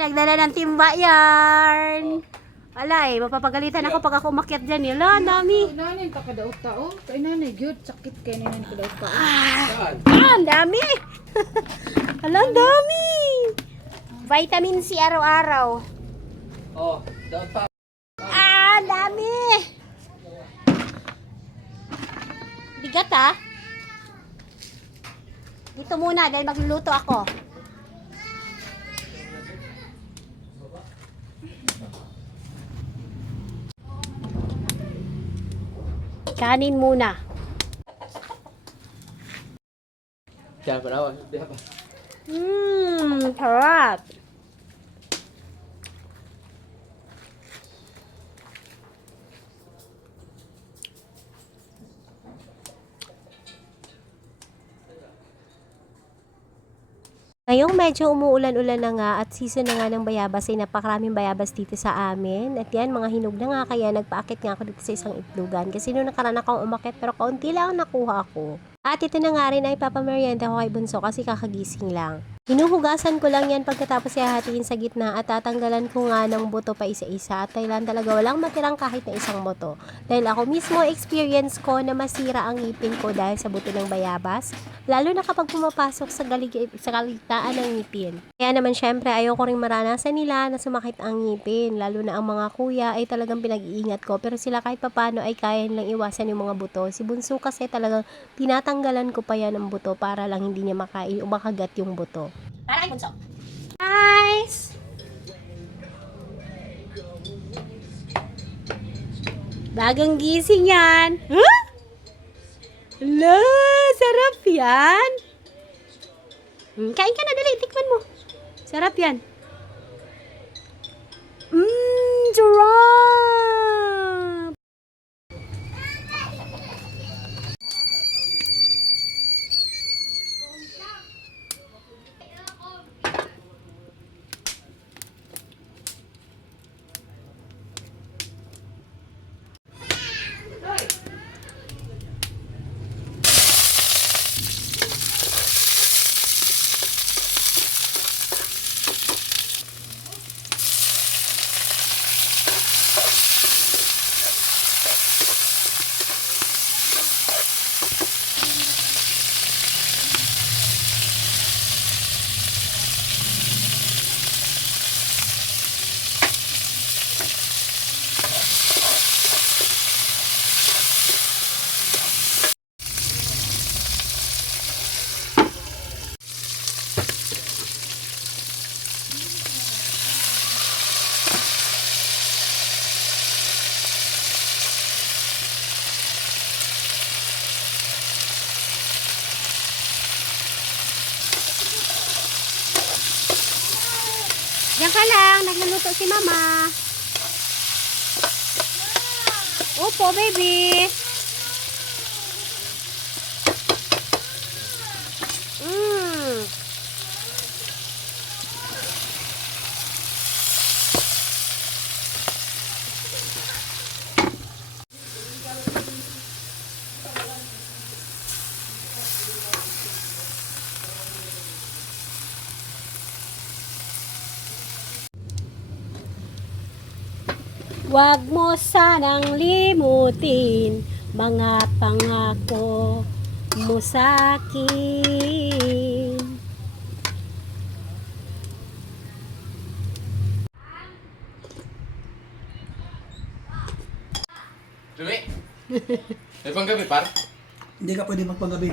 Nagdala ng timba yarn. Wala mapapagalitan ako pag ako umakyat dyan. Wala, dami. Nanay, kakadaot tao. Kay nanay, gyud sakit kay nanay kadaot tao. Ang dami. Wala, ang dami. Vitamin C araw-araw. Oh, dapat pa. Ang dami. Bigat Dito muna dahil magluluto ako. Kanin muna. Diyan pa na. Diyan pa. Sarap. Ngayong medyo umuulan-ulan na nga at season na nga ng bayabas ay napakaraming bayabas dito sa amin. At yan, mga hinog na nga kaya nagpaakit nga ako dito sa isang itlogan. Kasi noong nakaraan akong umakit pero kaunti lang ang nakuha ako. At ito na nga rin ay papamerienda ko kay Bunso kasi kakagising lang. Hinuhugasan ko lang yan pagkatapos ihahatiin sa gitna at tatanggalan ko nga ng buto pa isa-isa at Thailand talaga walang matirang kahit na isang buto. Dahil ako mismo experience ko na masira ang ngipin ko dahil sa buto ng bayabas, lalo na kapag pumapasok sa kaligtaan ng ngipin. Kaya naman syempre ayoko ring maranasan nila na sumakit ang ngipin, lalo na ang mga kuya ay talagang pinag-iingat ko pero sila kahit papano ay kaya nilang iwasan yung mga buto. Si Bunso kasi talagang tinatanggalan ko pa yan ng buto para lang hindi niya makain o makagat yung buto. Para kay Bunso. Guys! Bagong gising yan. Huh? Ala, sarap yan. Kain ka na, dali. Tikman mo. Sarap yan. Sarap. Diyan ka lang, nagluluto si Mama. Opo, baby. Huwag mo sanang limutin mga pangako mo sa'kin. Tuloy. May panggabi, par? Hindi ka pwede magpagabi.